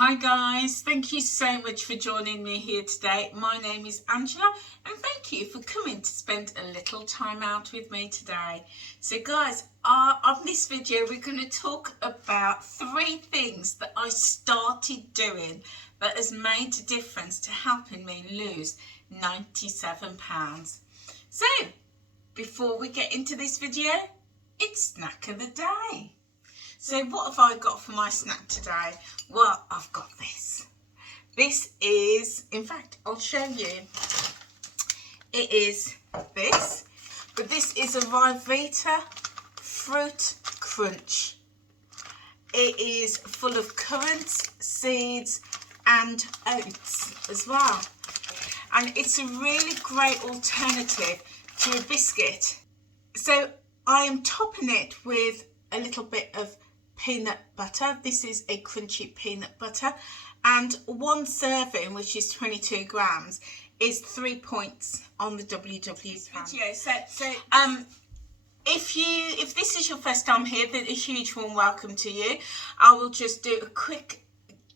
Hi guys, thank you so much for joining me here today. My name is Angela and thank you for coming to spend a little time out with me today. So guys, on this video we're going to talk about 3 things that I started doing that has made a difference to helping me lose 97 pounds. So before we get into this video, it's snack of the day. So what have I got for my snack today? Well, I've got this. This is, in fact, I'll show you. It is this, but this is a Rivita Fruit Crunch. It is full of currants, seeds and oats as well. And it's a really great alternative to a biscuit. So I am topping it with a little bit of peanut butter. This is a crunchy peanut butter, and 1 serving, which is 22 grams, is 3 points on the WW's video. So if this is your first time here, then a huge warm welcome to you. I will just do a quick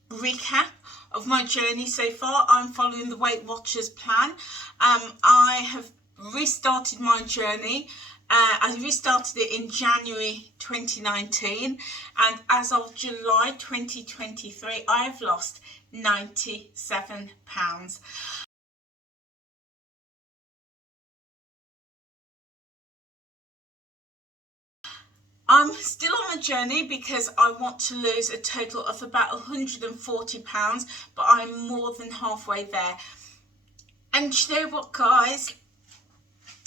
recap of my journey so far. I'm following the Weight Watchers plan. I have restarted my journey. I restarted it in January 2019, and as of July 2023 I have lost 97 pounds. I'm still on my journey because I want to lose a total of about 140 pounds, but I'm more than halfway there. And you know what, guys?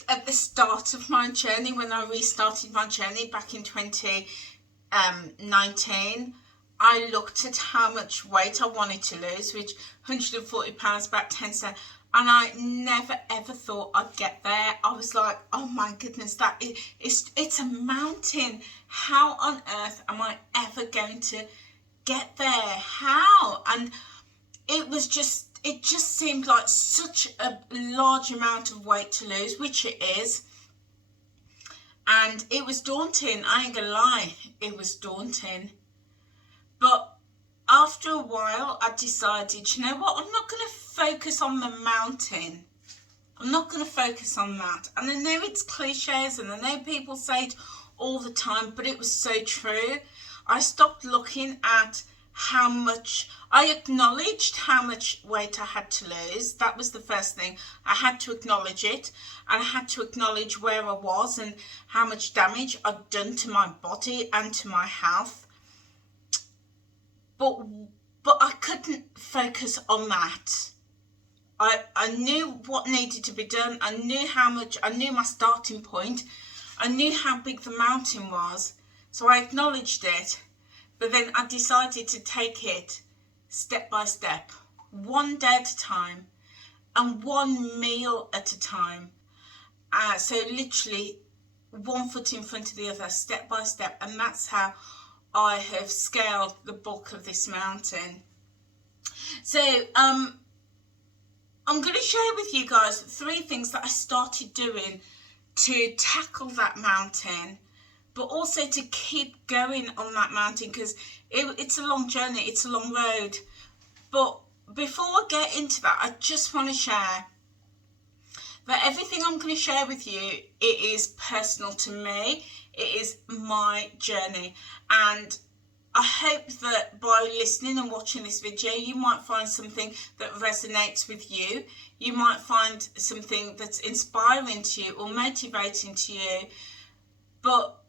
At the start of my journey, when I restarted my journey back in 2019, I looked at how much weight I wanted to lose, which 140 pounds, about 10 cents, and I never ever thought I'd get there. I was like, oh my goodness, it's a mountain. How on earth am I ever going to get there? How? And it just seemed like such a large amount of weight to lose, which it is. And it was daunting, I ain't gonna lie, it was daunting. But after a while, I decided, you know what, I'm not gonna focus on the mountain. I'm not gonna focus on that. And I know it's cliches and I know people say it all the time, but it was so true. I stopped looking at how much, I acknowledged how much weight I had to lose. That was the first thing. I had to acknowledge it, and I had to acknowledge where I was and how much damage I'd done to my body and to my health. But I couldn't focus on that. I knew what needed to be done. I knew how much, I knew my starting point. I knew how big the mountain was. So I acknowledged it. But then I decided to take it step by step, one day at a time and one meal at a time. So literally 1 foot in front of the other, step by step. And that's how I have scaled the bulk of this mountain. So I'm going to share with you guys 3 things that I started doing to tackle that mountain, but also to keep going on that mountain, because it's a long journey, it's a long road. But before I get into that, I just want to share that everything I'm going to share with you, it is personal to me, it is my journey. And I hope that by listening and watching this video, you might find something that resonates with you. You might find something that's inspiring to you or motivating to you. But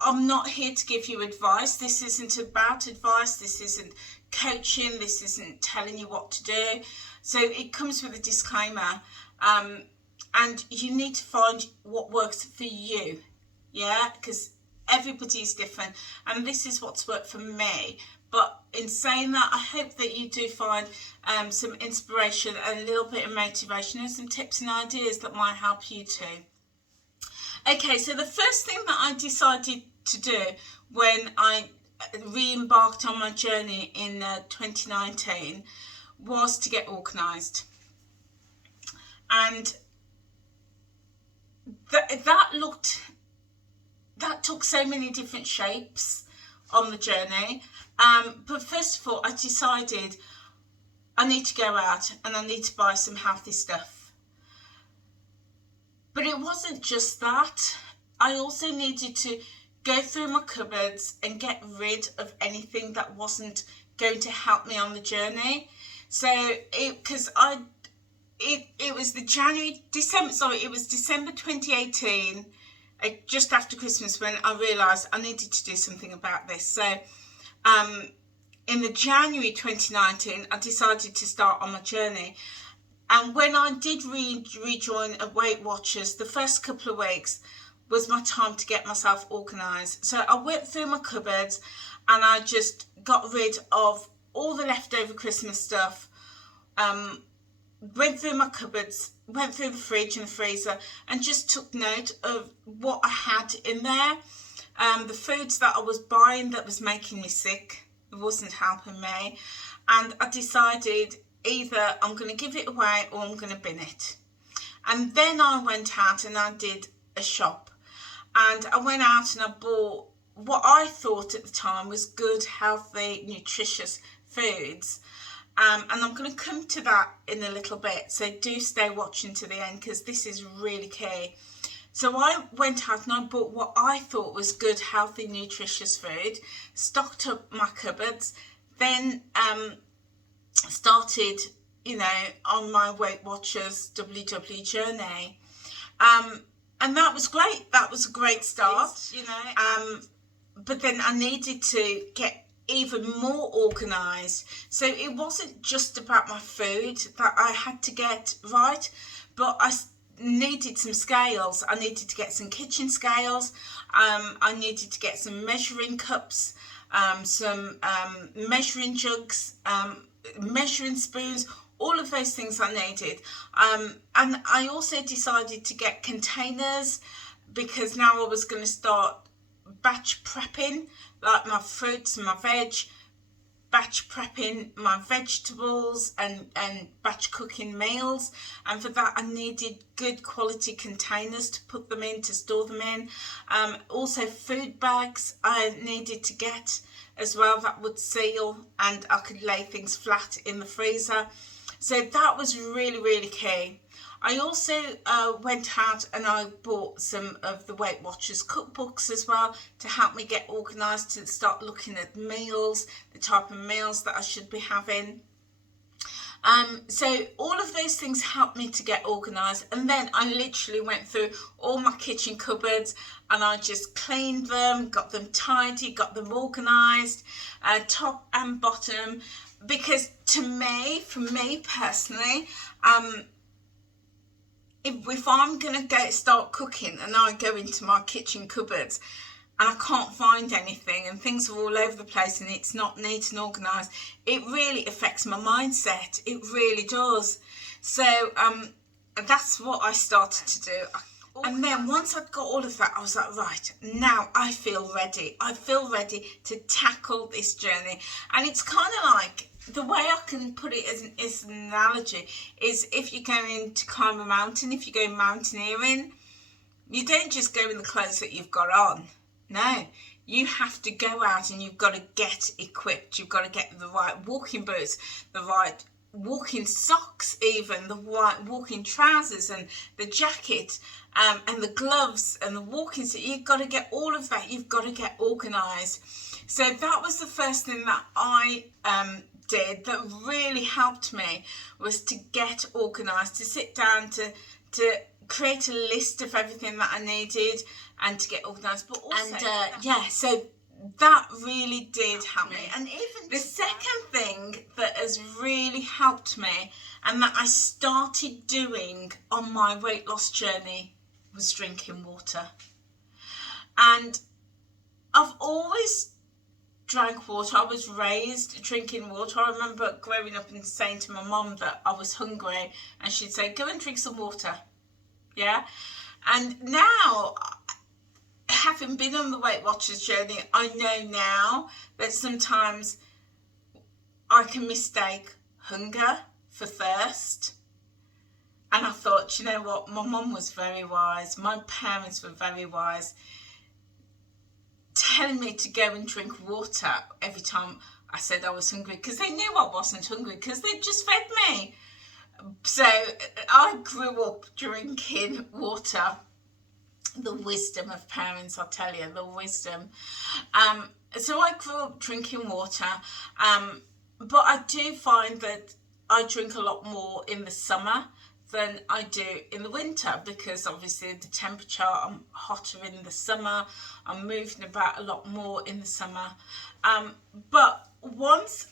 I'm not here to give you advice. This isn't about advice. This isn't coaching. This isn't telling you what to do. So it comes with a disclaimer. And you need to find what works for you. Yeah, because everybody's different. And this is what's worked for me. But in saying that, I hope that you do find some inspiration and a little bit of motivation and some tips and ideas that might help you too. Okay, so the first thing that I decided to do when I re-embarked on my journey in 2019 was to get organised. And that took so many different shapes on the journey. But first of all, I decided I need to go out and I need to buy some healthy stuff. But it wasn't just that. I also needed to go through my cupboards and get rid of anything that wasn't going to help me on the journey. So it was December 2018, just after Christmas, when I realised I needed to do something about this. So in the January 2019, I decided to start on my journey. And when I did rejoin a Weight Watchers, the first couple of weeks was my time to get myself organised. So I went through my cupboards and I just got rid of all the leftover Christmas stuff. Went through my cupboards, went through the fridge and the freezer, and just took note of what I had in there. The foods that I was buying that was making me sick, it wasn't helping me. And I decided either I'm going to give it away or I'm going to bin it. And then I went out and I did a shop. And I went out and I bought what I thought at the time was good, healthy, nutritious foods. And I'm going to come to that in a little bit. So do stay watching to the end, because this is really key. So I went out and I bought what I thought was good, healthy, nutritious food, stocked up my cupboards, then started, on my Weight Watchers WW journey. And that was great. That was a great start, but then I needed to get even more organised. So it wasn't just about my food that I had to get right, but I needed some scales. I needed to get some kitchen scales. I needed to get some measuring cups, some measuring jugs, measuring spoons, all of those things I needed. And I also decided to get containers, because now I was going to start batch prepping, like my fruits and my veg, batch prepping my vegetables and batch cooking meals. And for that I needed good quality containers to put them in, to store them in. Also food bags I needed to get as well, that would seal and I could lay things flat in the freezer. So that was really, really key. I also went out and I bought some of the Weight Watchers cookbooks as well, to help me get organised, to start looking at meals, the type of meals that I should be having. So all of those things helped me to get organised. And then I literally went through all my kitchen cupboards and I just cleaned them, got them tidy, got them organised, top and bottom. Because for me personally, if I'm going to start cooking and I go into my kitchen cupboards and I can't find anything and things are all over the place and it's not neat and organised, it really affects my mindset. It really does. So that's what I started to do. And then once I'd got all of that, I was like, right, now I feel ready. I feel ready to tackle this journey. And it's kind of like, the way I can put it as an analogy is, if you're going to climb a mountain, if you're going mountaineering, you don't just go in the clothes that you've got on. No, you have to go out and you've got to get equipped. You've got to get the right walking boots, the right walking socks, even the right walking trousers and the jacket, and the gloves and the walking suit. You've got to get all of that. You've got to get organised. So that was the first thing that I did that really helped me, was to get organised, to sit down, to create a list of everything that I needed and to get organised. But also, so that really did help me. And even the second thing that has really helped me and that I started doing on my weight loss journey was drinking water. And I've always drank water. I was raised drinking water. I remember growing up and saying to my mum that I was hungry and she'd say, go and drink some water. Yeah. And now, having been on the Weight Watchers journey, I know now that sometimes I can mistake hunger for thirst. And I thought, you know what, my mum was very wise. My parents were very wise telling me to go and drink water every time I said I was hungry, because they knew I wasn't hungry because they just fed me. So I grew up drinking water. The wisdom of parents, I'll tell you, the wisdom. So I grew up drinking water, but I do find that I drink a lot more in the summer than I do in the winter, because obviously the temperature, I'm hotter in the summer, I'm moving about a lot more in the summer. But once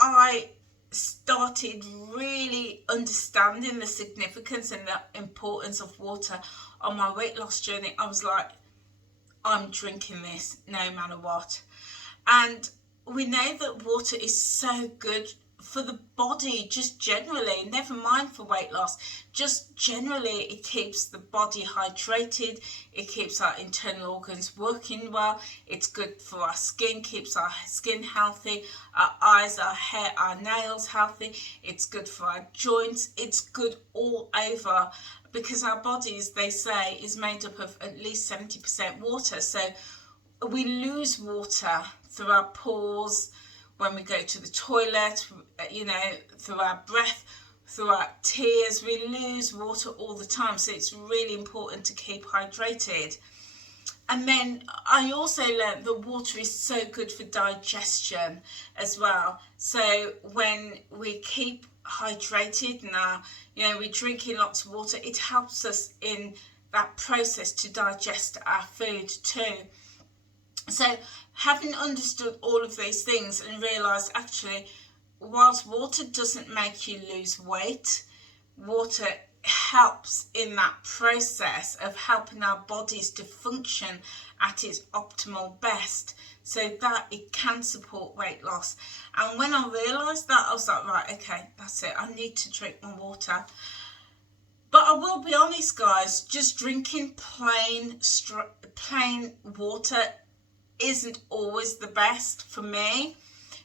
I started really understanding the significance and the importance of water on my weight loss journey, I was like, I'm drinking this no matter what. And we know that water is so good for the body, just generally, never mind for weight loss, just generally it keeps the body hydrated, it keeps our internal organs working well, it's good for our skin, keeps our skin healthy, our eyes, our hair, our nails healthy, it's good for our joints, it's good all over, because our bodies, they say, is made up of at least 70% water. So we lose water through our pores, when we go to the toilet, you know, through our breath, through our tears, we lose water all the time. So it's really important to keep hydrated. And then I also learned that water is so good for digestion as well. So when we keep hydrated now, you know, we're drinking lots of water, it helps us in that process to digest our food too. So having understood all of these things and realised, actually, whilst water doesn't make you lose weight, water helps in that process of helping our bodies to function at its optimal best, so that it can support weight loss. And when I realised that, I was like, right, okay, that's it, I need to drink more water. But I will be honest, guys, just drinking plain water isn't always the best for me.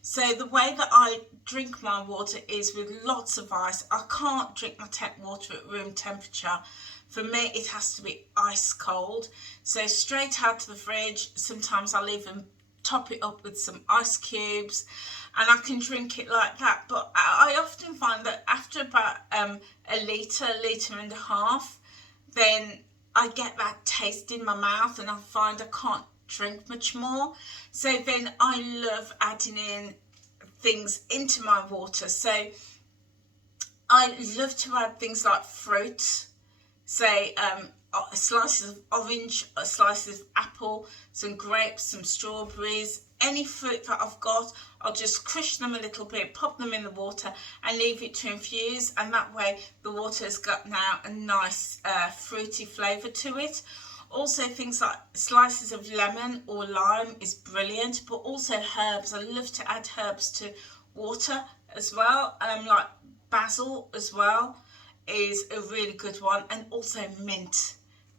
So the way that I drink my water is with lots of ice. I can't drink my tap water at room temperature. For me, it has to be ice cold. So straight out of the fridge. Sometimes I'll even top it up with some ice cubes, and I can drink it like that. But I often find that after about a litre and a half, then I get that taste in my mouth and I find I can't drink much more. So then I love adding in things into my water. So I love to add things like fruit, say slices of orange, slices of apple, some grapes, some strawberries, any fruit that I've got. I'll just crush them a little bit, pop them in the water and leave it to infuse, and that way the water's got now a nice fruity flavour to it. Also things like slices of lemon or lime is brilliant, but also herbs. I love to add herbs to water as well, like basil as well is a really good one, and also mint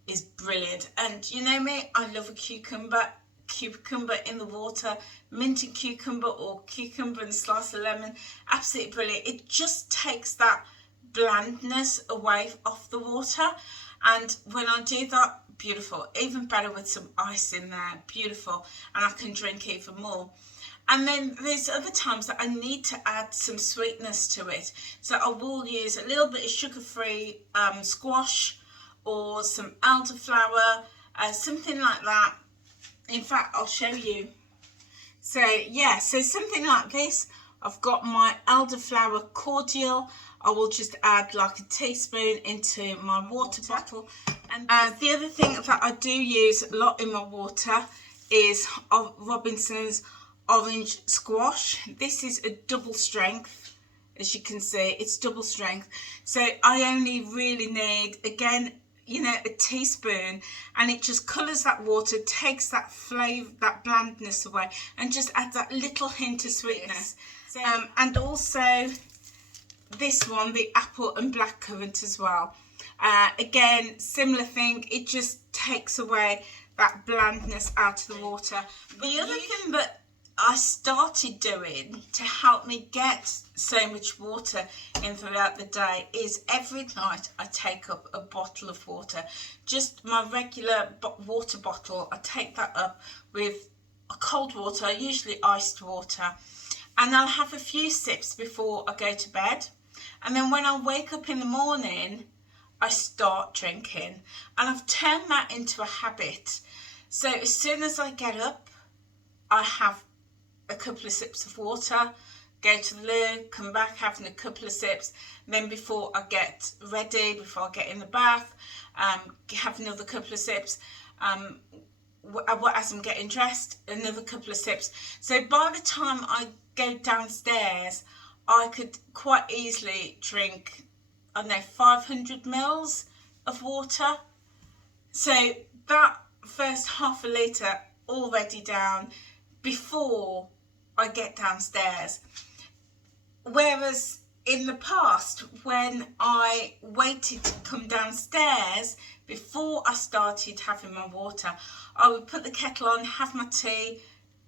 is brilliant. And you know me, I love a cucumber in the water, mint and cucumber, or cucumber and a slice of lemon, absolutely brilliant. It just takes that blandness away off the water, and when I do that, beautiful. Even better with some ice in there, beautiful, and I can drink even more. And then there's other times that I need to add some sweetness to it, so I will use a little bit of sugar-free squash or some elderflower, something like that. In fact, I'll show you. So yeah, so something like this. I've got my elderflower cordial. I will just add like a teaspoon into my water bottle. And the other thing that I do use a lot in my water is Robinson's orange squash. This is a double strength, as you can see, it's double strength. So I only really need, again, you know, a teaspoon, and it just colours that water, takes that flavour, that blandness away, and just adds that little hint of sweetness. So, and also this one, the apple and blackcurrant as well. Again, similar thing, it just takes away that blandness out of the water. The other thing that I started doing to help me get so much water in throughout the day is every night I take up a bottle of water, just my regular water bottle. I take that up with cold water, usually iced water, and I'll have a few sips before I go to bed. And then when I wake up in the morning, I start drinking, and I've turned that into a habit. So as soon as I get up, I have a couple of sips of water, go to the loo, come back having a couple of sips, and then before I get ready, before I get in the bath, have another couple of sips. As I'm getting dressed, another couple of sips. So by the time I go downstairs, I could quite easily drink, I don't know, 500 mils of water. So that first half a litre already down before I get downstairs. Whereas in the past, when I waited to come downstairs before I started having my water, I would put the kettle on, have my tea,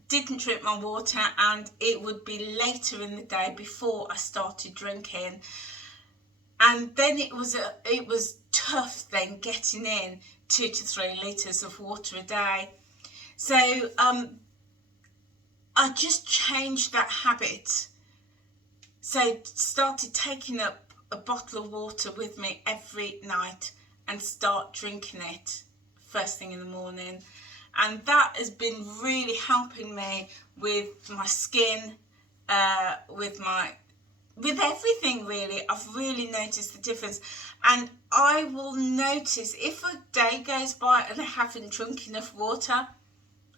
didn't drink my water, and it would be later in the day before I started drinking. And then it was tough then getting in 2 to 3 litres of water a day. So I just changed that habit. So started taking up a bottle of water with me every night and start drinking it first thing in the morning. And that has been really helping me with my skin, with everything really. I've really noticed the difference. And I will notice if a day goes by and I haven't drunk enough water,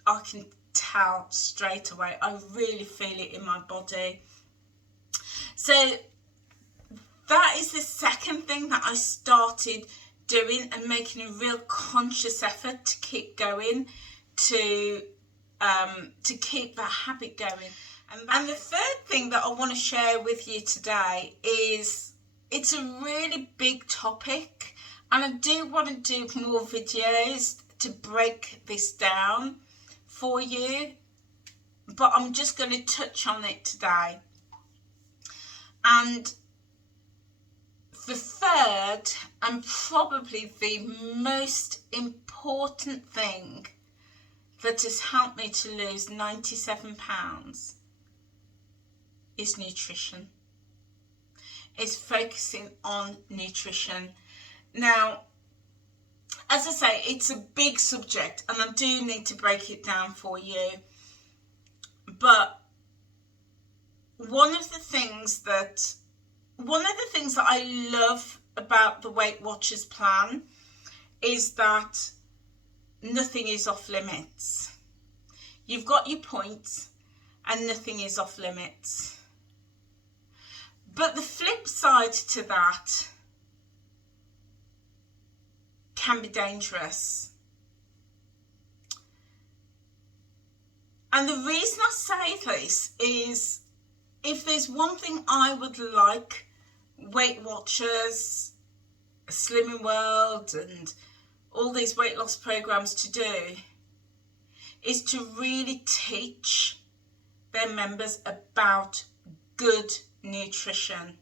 I can tell straight away. I really feel it in my body. So that is the second thing that I started doing and making a real conscious effort to keep going, to keep that habit going. And the third thing that I want to share with you today is, it's a really big topic, and I do want to do more videos to break this down for you, but I'm just going to touch on it today. And the third, and probably the most important thing that has helped me to lose 97 pounds is nutrition. It's focusing on nutrition. Now, as I say, it's a big subject and I do need to break it down for you. But one of the things that I love about the Weight Watchers plan is that nothing is off limits. You've got your points and nothing is off limits. But the flip side to that can be dangerous. And the reason I say this is, if there's one thing I would like Weight Watchers, Slimming World and all these weight loss programs to do, is to really teach their members about good nutrition.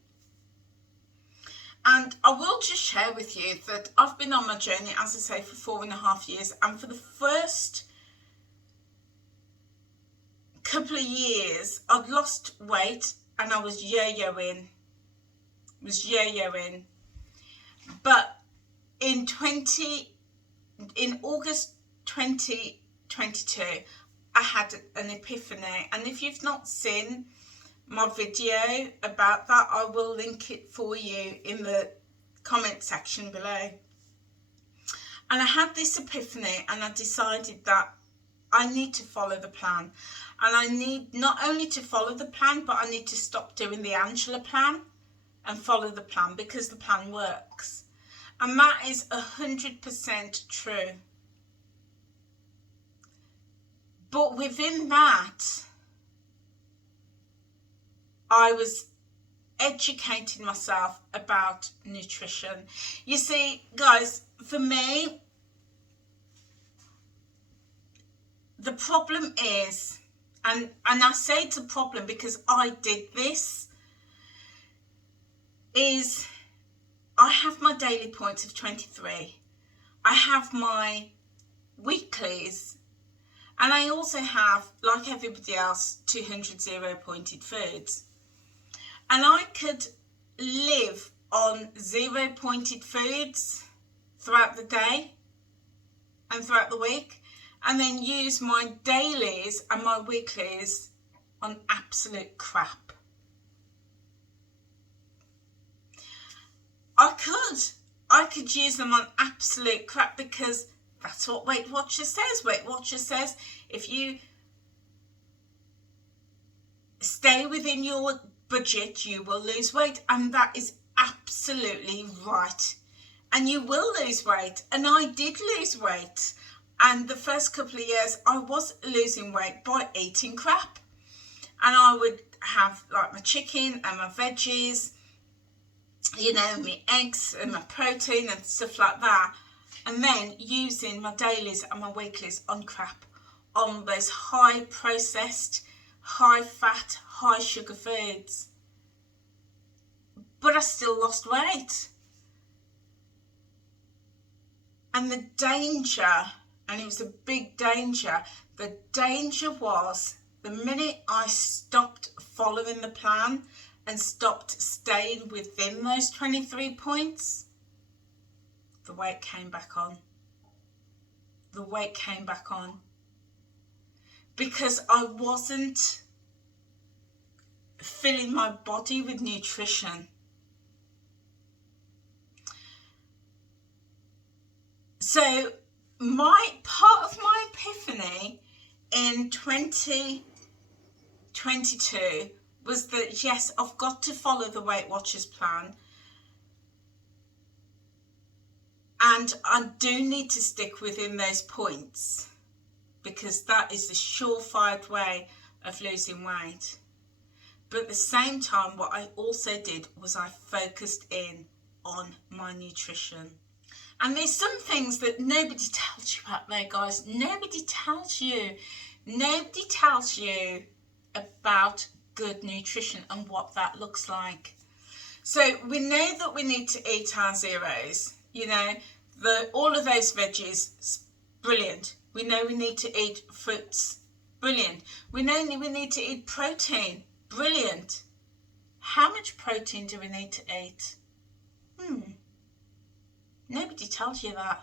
And I will just share with you that I've been on my journey, as I say, for 4.5 years, and for the first couple of years I'd lost weight and I was yo-yoing. But in August 2022 I had an epiphany, and if you've not seen my video about that, I will link it for you in the comment section below. And I had this epiphany and I decided that I need to follow the plan. And I need not only to follow the plan, but I need to stop doing the Angela plan and follow the plan, because the plan works. And that is 100% true. But within that, I was educating myself about nutrition. You see, guys, for me, the problem is, and I say it's a problem because I did this, is I have my daily points of 23. I have my weeklies, And I also have, like everybody else, 200 zero-pointed foods. And I could live on zero-pointed foods throughout the day and throughout the week, and then use my dailies and my weeklies on absolute crap. I could use them on absolute crap, because that's what Weight Watchers says. Weight Watchers says if you stay within your budget, you will lose weight, and that is absolutely right. And you will lose weight, and I did lose weight. And the first couple of years I was losing weight by eating crap, and I would have like my chicken and my veggies, you know, my eggs and my protein and stuff like that, and then using my dailies and my weeklies on crap, on those high processed, high fat, high sugar foods. But I still lost weight. And the danger, and it was a big danger, the danger was the minute I stopped following the plan and stopped staying within those 23 points, the weight came back on. The weight came back on. Because I wasn't filling my body with nutrition. So part of my epiphany in 2022 was that, yes, I've got to follow the Weight Watchers plan, and I do need to stick within those points, because that is the surefire way of losing weight. But at the same time, what I also did was I focused in on my nutrition. And there's some things that nobody tells you out there, guys. Nobody tells you about good nutrition and what that looks like. So we know that we need to eat our zeros, you know, all of those veggies, brilliant. We know we need to eat fruits, brilliant. We know we need to eat protein, brilliant. How much protein do we need to eat? Nobody tells you that.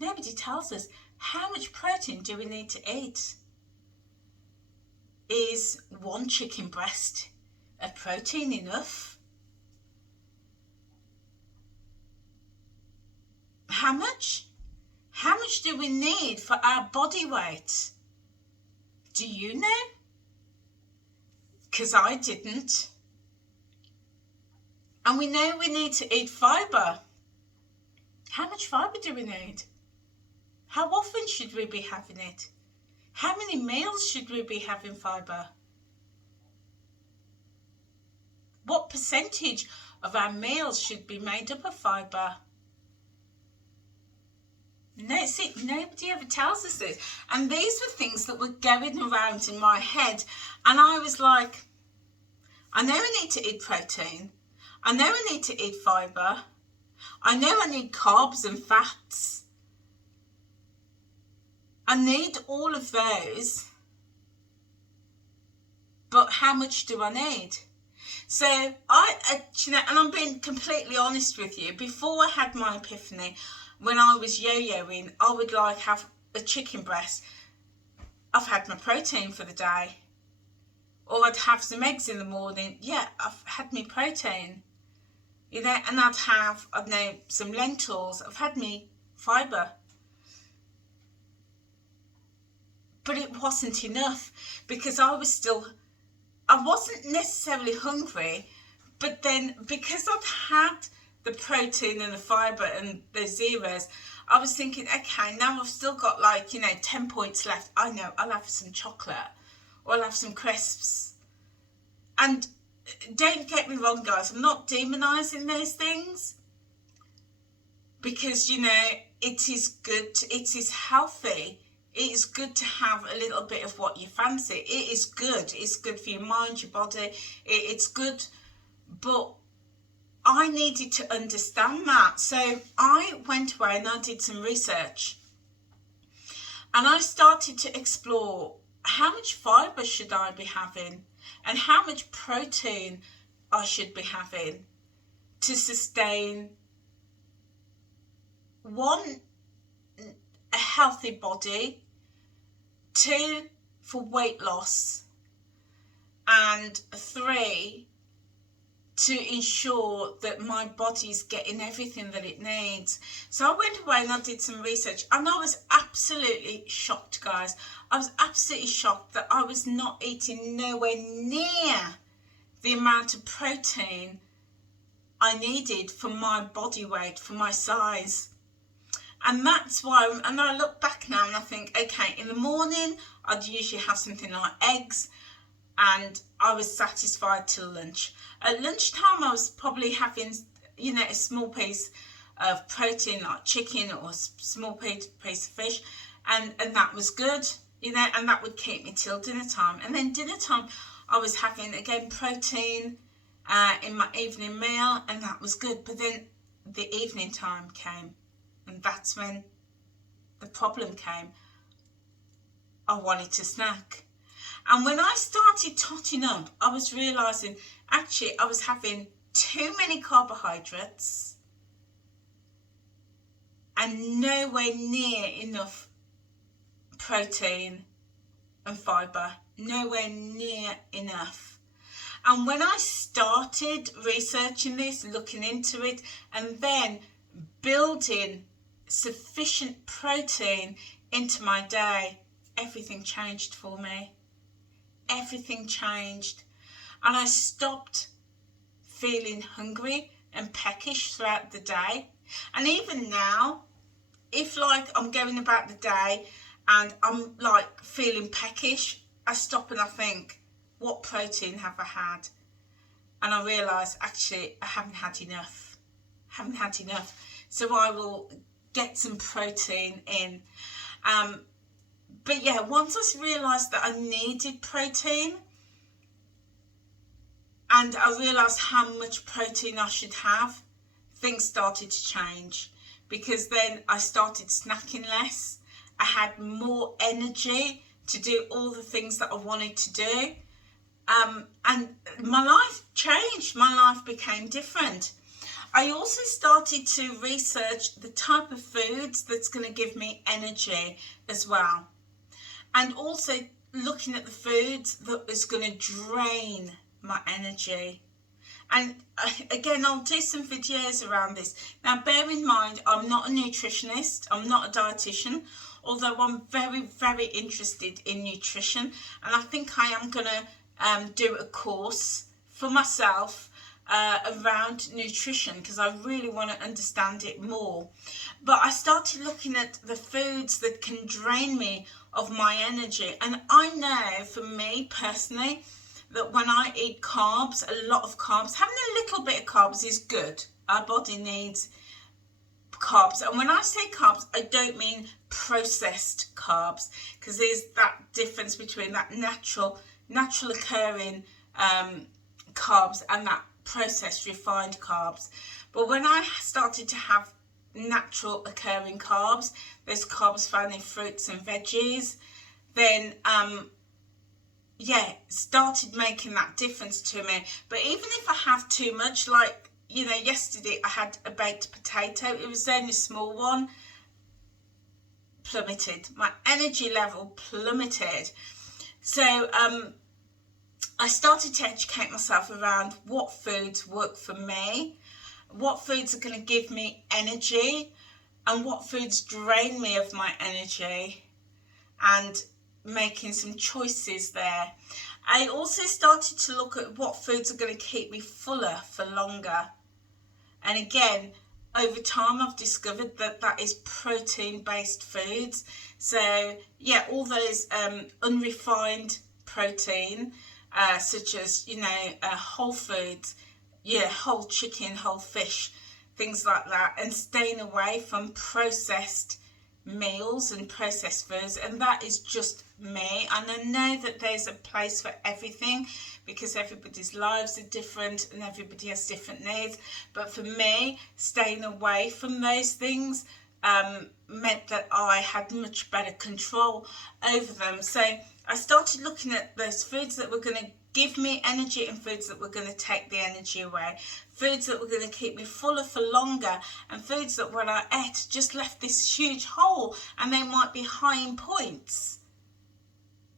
Nobody tells us how much protein do we need to eat. Is one chicken breast of protein enough? How much? How much do we need for our body weight? Do you know? Because I didn't. And we know we need to eat fibre. How much fibre do we need? How often should we be having it? How many meals should we be having fibre? What percentage of our meals should be made up of fibre? No, see, nobody ever tells us this. And these were things that were going around in my head. And I was like, I know I need to eat protein. I know I need to eat fibre. I know I need carbs and fats. I need all of those. But how much do I need? So and I'm being completely honest with you, before I had my epiphany, when I was yo-yoing, I would like have a chicken breast. I've had my protein for the day. Or I'd have some eggs in the morning. Yeah, I've had my protein. You know, and I'd have, I don't know, some lentils. I've had me fibre. But it wasn't enough, because I wasn't necessarily hungry, but then because I'd had the protein and the fibre and the zeros, I was thinking, okay, now I've still got 10 points left. I know, I'll have some chocolate, or I'll have some crisps. And don't get me wrong, guys, I'm not demonising those things, because, it is good, it is healthy. It is good to have a little bit of what you fancy. It is good. It's good for your mind, your body. It's good. But I needed to understand that. So I went away and I did some research. And I started to explore how much fibre should I be having and how much protein I should be having to sustain, one, a healthy body, two, for weight loss, and three, to ensure that my body's getting everything that it needs. So I went away and I did some research, and I was absolutely shocked, guys. I was absolutely shocked that I was not eating nowhere near the amount of protein I needed for my body weight, for my size. And that's why, and I look back now and I think, okay, in the morning I'd usually have something like eggs, and I was satisfied till lunch. At lunchtime I was probably having, you know, a small piece of protein like chicken or a small piece of fish, and that was good, you know, and that would keep me till dinner time. And then dinner time I was having again protein in my evening meal, and that was good. But then the evening time came, and that's when the problem came. I wanted to snack. And when I started totting up, I was realising actually I was having too many carbohydrates and nowhere near enough protein and fibre, nowhere near enough. And when I started researching this, looking into it, and then building sufficient protein into my day, everything changed for me. Everything changed, and I stopped feeling hungry and peckish throughout the day. And even now, if like I'm going about the day and I'm like feeling peckish, I stop and I think, what protein have I had? And I realise actually I haven't had enough. So I will get some protein in. But yeah, once I realised that I needed protein, and I realised how much protein I should have, things started to change, because then I started snacking less. I had more energy to do all the things that I wanted to do. And my life changed. My life became different. I also started to research the type of foods that's going to give me energy as well. And also looking at the foods that is going to drain my energy. And again, I'll do some videos around this. Now, bear in mind, I'm not a nutritionist. I'm not a dietitian, although I'm very, very interested in nutrition. And I think I am going to do a course for myself around nutrition, because I really want to understand it more. But I started looking at the foods that can drain me of my energy. And I know for me personally that when I eat carbs, a lot of carbs, having a little bit of carbs is good. Our body needs carbs. And when I say carbs, I don't mean processed carbs, because there's that difference between that natural occurring carbs and that processed refined carbs. But when I started to have natural occurring carbs, there's carbs found in fruits and veggies, then started making that difference to me. But even if I have too much, like, you know, yesterday I had a baked potato, it was only a small one, plummeted. My energy level plummeted. So I started to educate myself around what foods work for me, what foods are going to give me energy, and what foods drain me of my energy, and making some choices there. I also started to look at what foods are going to keep me fuller for longer. And again, over time I've discovered that that is protein-based foods. So yeah, all those unrefined protein, such as, you know, whole foods, whole chicken, whole fish, things like that, and staying away from processed meals and processed foods. And that is just me, and I know that there's a place for everything because everybody's lives are different and everybody has different needs. But for me, staying away from those things meant that I had much better control over them. So I started looking at those foods that were going to give me energy and foods that were going to take the energy away, foods that were going to keep me fuller for longer, and foods that when I ate just left this huge hole, and they might be high in points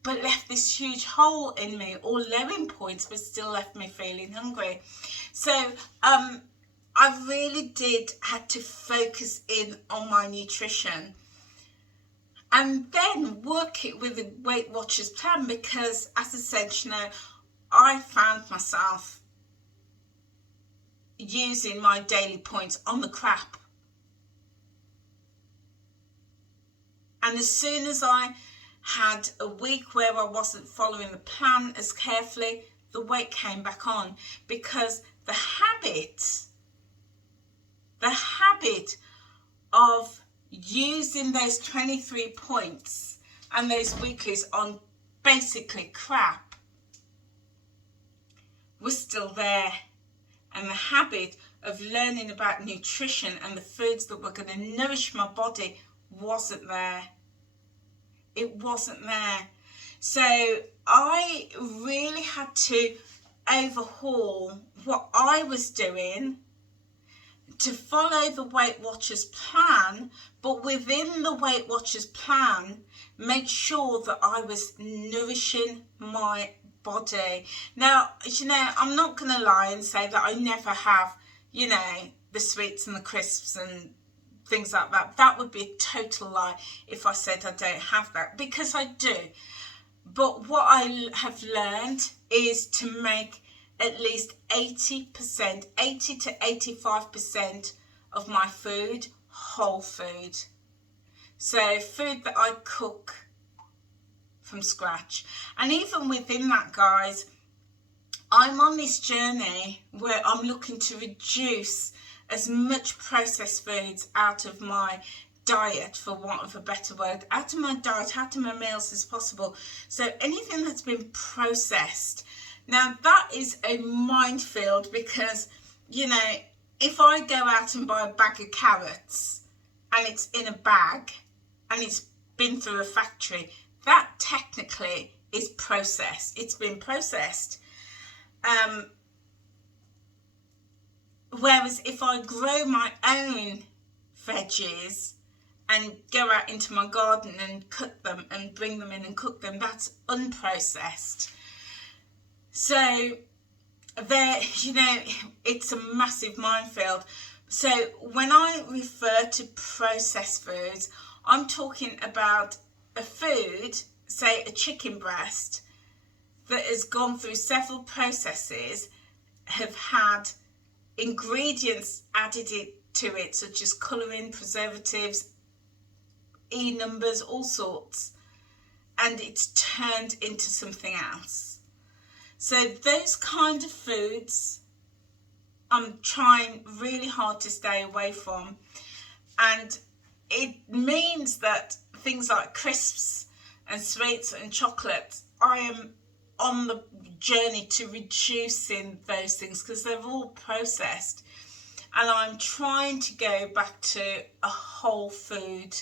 but left this huge hole in me, or low in points but still left me feeling hungry. So I really had to focus in on my nutrition and then work it with the Weight Watchers plan, because as I said, you know, I found myself using my daily points on the crap. And as soon as I had a week where I wasn't following the plan as carefully, the weight came back on, because the habit of using those 23 points and those weeklies on basically crap was still there, and the habit of learning about nutrition and the foods that were going to nourish my body wasn't there. It wasn't there. So I really had to overhaul what I was doing to follow the Weight Watchers plan, but within the Weight Watchers plan, make sure that I was nourishing my body. Now, you know, I'm not going to lie and say that I never have, you know, the sweets and the crisps and things like that. That would be a total lie if I said I don't have that, because I do. But what I have learned is to make at least 80 to 85% of my food whole food. So food that I cook from scratch. And even within that, guys, I'm on this journey where I'm looking to reduce as much processed foods out of my diet, for want of a better word, out of my diet, out of my meals as possible. So anything that's been processed. Now that is a minefield, because, you know, if I go out and buy a bag of carrots and it's in a bag and it's been through a factory, that technically is processed. It's been processed. Whereas if I grow my own veggies and go out into my garden and cut them and bring them in and cook them, that's unprocessed. So there, you know, it's a massive minefield. So when I refer to processed foods, I'm talking about a food, say a chicken breast, that has gone through several processes, have had ingredients added to it, such as colouring, preservatives, numbers, all sorts, and it's turned into something else. So those kind of foods I'm trying really hard to stay away from, and it means that things like crisps and sweets and chocolate, I am on the journey to reducing those things because they're all processed, and I'm trying to go back to a whole food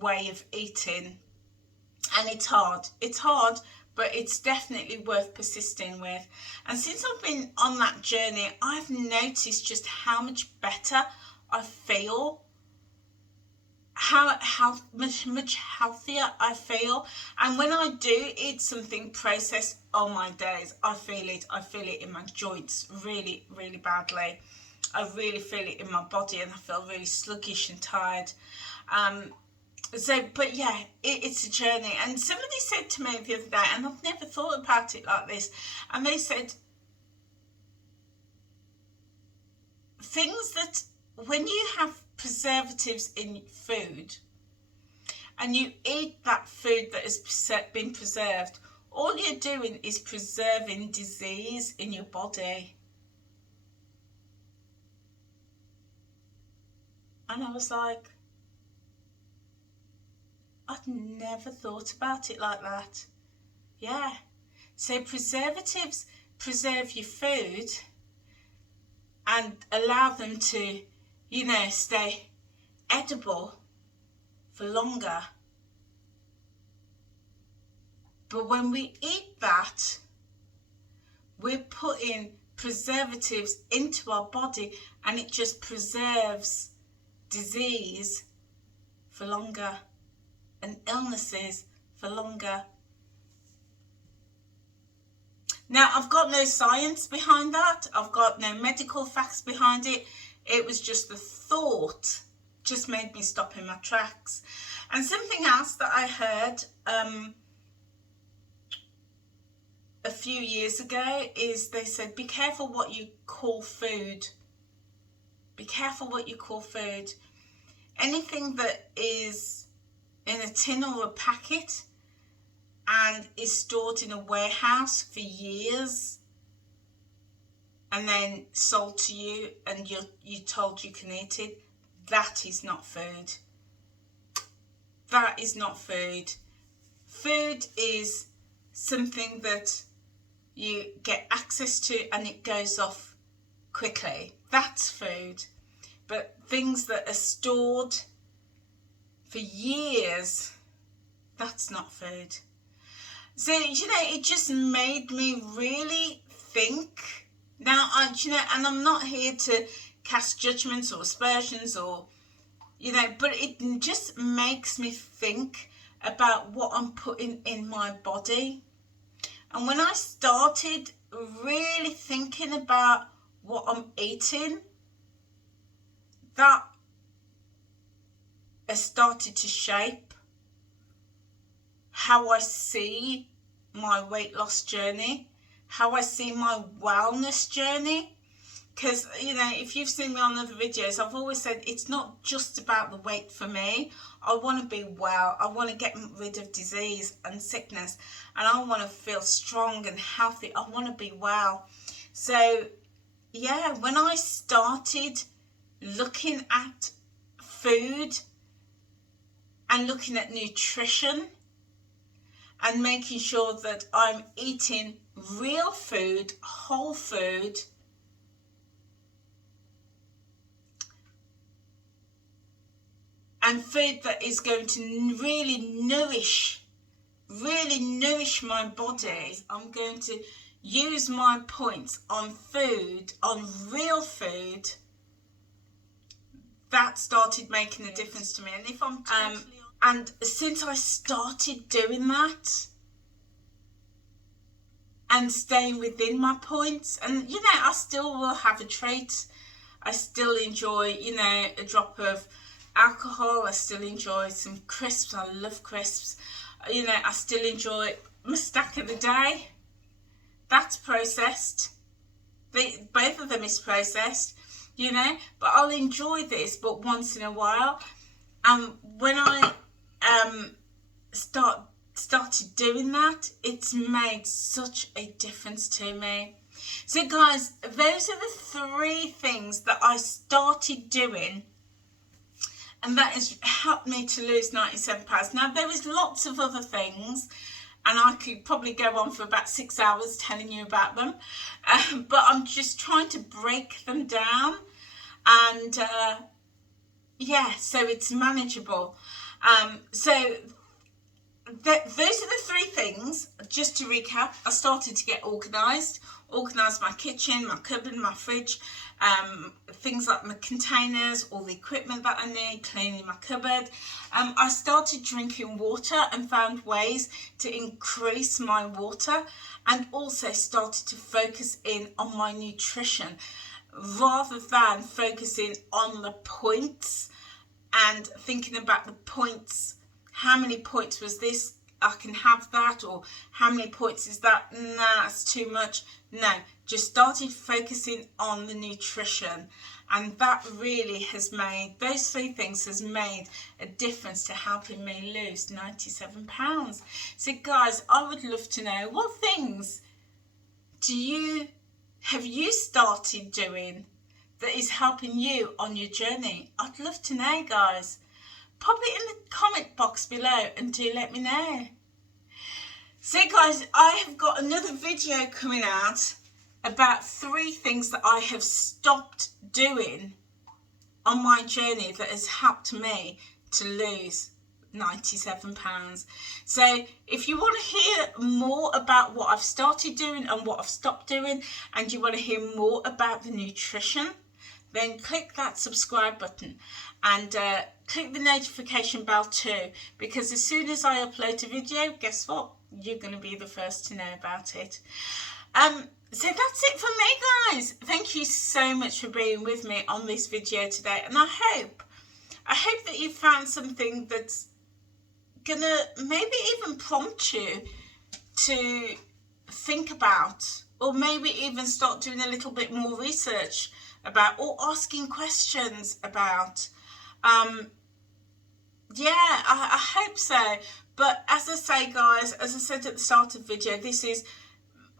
way of eating. And it's hard, but it's definitely worth persisting with. And since I've been on that journey, I've noticed just how much better I feel, how much healthier I feel. And when I do eat something processed, oh my days, I feel it in my joints really, really badly. I really feel it in my body, and I feel really sluggish and tired. So, but yeah, it's a journey. And somebody said to me the other day, and I've never thought about it like this, and they said, things that, when you have preservatives in food and you eat that food that has been preserved, all you're doing is preserving disease in your body. And I was like, I'd never thought about it like that. Yeah. So preservatives preserve your food and allow them to, you know, stay edible for longer. But when we eat that, we're putting preservatives into our body, and it just preserves disease for longer and illnesses for longer. Now, I've got no science behind that. I've got no medical facts behind it. It was just the thought just made me stop in my tracks. And something else that I heard a few years ago is they said, be careful what you call food. Be careful what you call food. Anything that is in a tin or a packet and is stored in a warehouse for years and then sold to you and you're told you can eat it, that is not food. That is not food. Food is something that you get access to and it goes off quickly. That's food. But things that are stored for years, that's not food. So, you know, it just made me really think. Now, and I'm not here to cast judgments or aspersions or, you know, but it just makes me think about what I'm putting in my body. And when I started really thinking about what I'm eating, that has started to shape how I see my weight loss journey, how I see my wellness journey. Because, you know, if you've seen me on other videos, I've always said it's not just about the weight for me. I want to be well. I want to get rid of disease and sickness. And I want to feel strong and healthy. I want to be well. So, yeah, when I started looking at food and looking at nutrition and making sure that I'm eating real food, whole food, and food that is going to really nourish my body, I'm going to use my points on food, on real food. That started making a difference to me. And if I'm and since I started doing that and staying within my points, and you know, I still will have a treat. I still enjoy, you know, a drop of alcohol. I still enjoy some crisps. I love crisps. You know, I still enjoy my stack of the day. That's processed. Both of them is processed, you know, but I'll enjoy this, but once in a while. When I started doing that, it's made such a difference to me. So guys, those are the 3 things that I started doing, and that has helped me to lose 97 pounds. Now, there is lots of other things, and I could probably go on for about 6 hours telling you about them, but I'm just trying to break them down, and yeah, so it's manageable. So those are the 3 things. Just to recap, I started to get organised my kitchen, my cupboard, my fridge, things like my containers, all the equipment that I need, cleaning my cupboard. I started drinking water and found ways to increase my water, and also started to focus in on my nutrition rather than focusing on the points and thinking about the points. How many points was this? I can have that. Or how many points is that? Nah, that's too much. No, just started focusing on the nutrition, and that really has made, those 3 things has made a difference to helping me lose 97 pounds. So guys, I would love to know, what things have you started doing that is helping you on your journey? I'd love to know, guys. pop it in the comment box below and do let me know. So guys, I have got another video coming out about 3 things that I have stopped doing on my journey that has helped me to lose 97 pounds. So if you want to hear more about what I've started doing and what I've stopped doing, and you want to hear more about the nutrition, then click that subscribe button and click the notification bell too, because as soon as I upload a video, guess what? You're going to be the first to know about it. So that's it for me, guys. Thank you so much for being with me on this video today, and I hope that you found something that's gonna maybe even prompt you to think about, or maybe even start doing a little bit more research about, or asking questions about. Yeah, I hope so. But as I say, guys, as I said at the start of the video,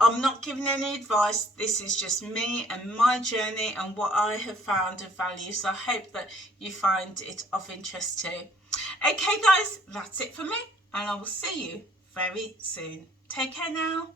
I'm not giving any advice. This is just me and my journey and what I have found of value. So I hope that you find it of interest too. Okay, guys, that's it for me, and I will see you very soon. Take care now.